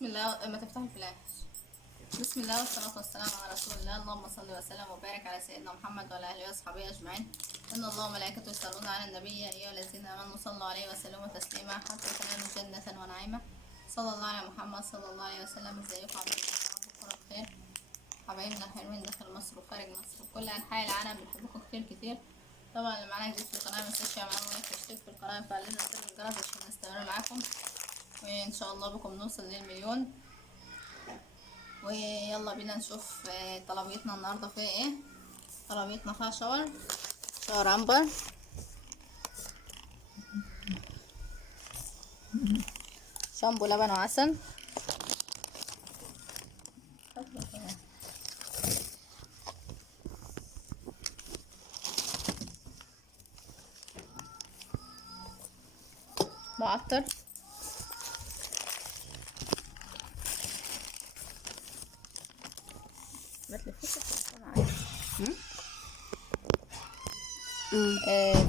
بسم الله. ما تفتح الفلاش. بسم الله والصلاة والسلام على رسول الله. اللهم صل وسلم وبارك على سيدنا محمد وعلى آله وأصحابه أجمعين. إن الله وملائكته يصلون على النبي يا أيها الذين آمنوا صلوا عليه وسلموا تسليما حتى تنالوا جنة ونعيما. صلى الله على محمد صلى الله عليه وسلم. ازيكم عاملين ايه؟ رب بخير. حبايبنا الحلوين داخل مصر وخارج مصر وكل أنحاء العالم بنحبكم كتير كتير. طبعا اللي معانا جديد في القناة متنساش يعملوا لايك واشترك في القناة وفعلوا زر الجرس عشان نستمر معاكم، وإن شاء الله بكم نوصل للمليون. ويلا بينا نشوف طلبيتنا النهارده فيها ايه. طلبيتنا فيها شاور عنبر، شامبو لبن وعسل، معطر،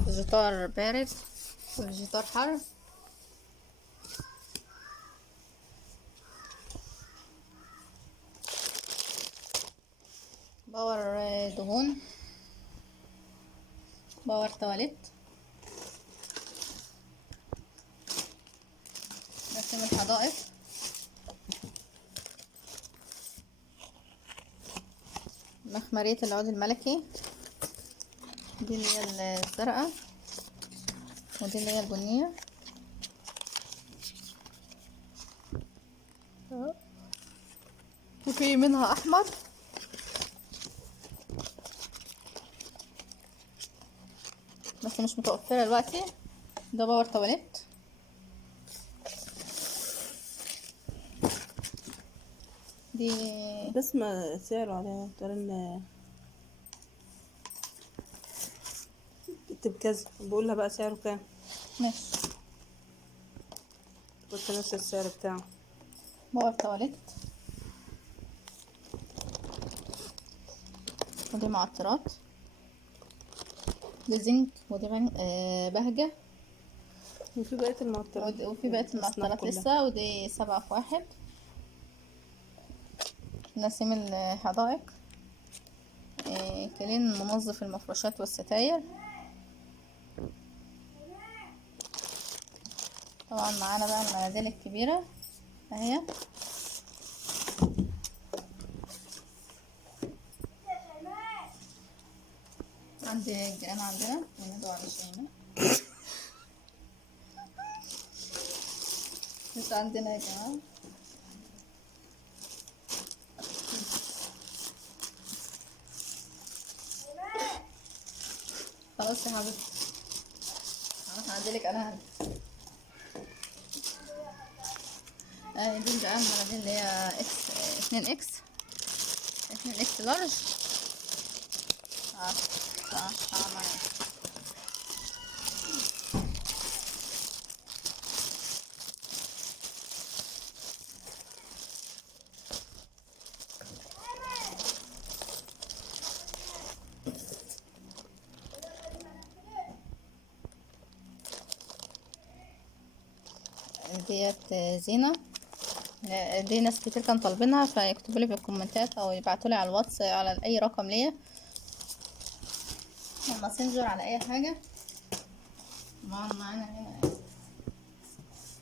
فيجيتار بارد وفيجيتار حر، باور دهون، باور تواليت، رسم الحدائق، مخمرية العود الملكي، دي اللي هي الزرقاء ودي اللي هي البنية، وفي منها احمر، بس مش متوفرة دلوقتي. ده باور تواليت، دي بس ما سعره عليها تقول اكتب كذا، بقولها بقى سعره كام. ماشي. قلت نفس السعر بتاعه. باور تواليت، ودي معطرات، دي زنك ودي بهجة، وفي بقية المعطرات وفي بقية المعطرات لسه، ودي 7 في 1. نسيم الحدائق، كلين منظف المفروشات والستاير. طبعا معانا بقى المناديل الكبيرة اهي، عندي الجيران عندنا بينادوا على شيماء. لسه عندنا يا جماعة. خلاص يا حبيبتي، خلاص هعدلك انا دي بقى المناديل اللي هي اكس 2 اكس 2 اكس لارج. ديت زينة، دي ناس كتير كانوا طالبينها، فيكتبوا لي في الكومنتات او يبعتوا لي على الواتس على اي رقم ليا، ماسنجر، على اي حاجه. معانا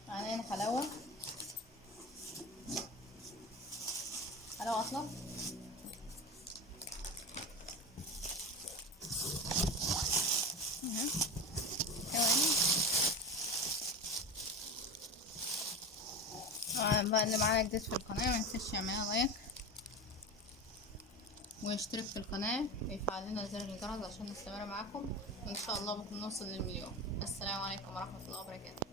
هنا حلاوه اطلق، بقى اللي معانا جديد في القناه متنساش يعملها لايك ويشترك في القناه ويفعل لنا زر الجرس عشان نستمر معاكم، وان شاء الله بكم نوصل للمليون. السلام عليكم ورحمه الله وبركاته.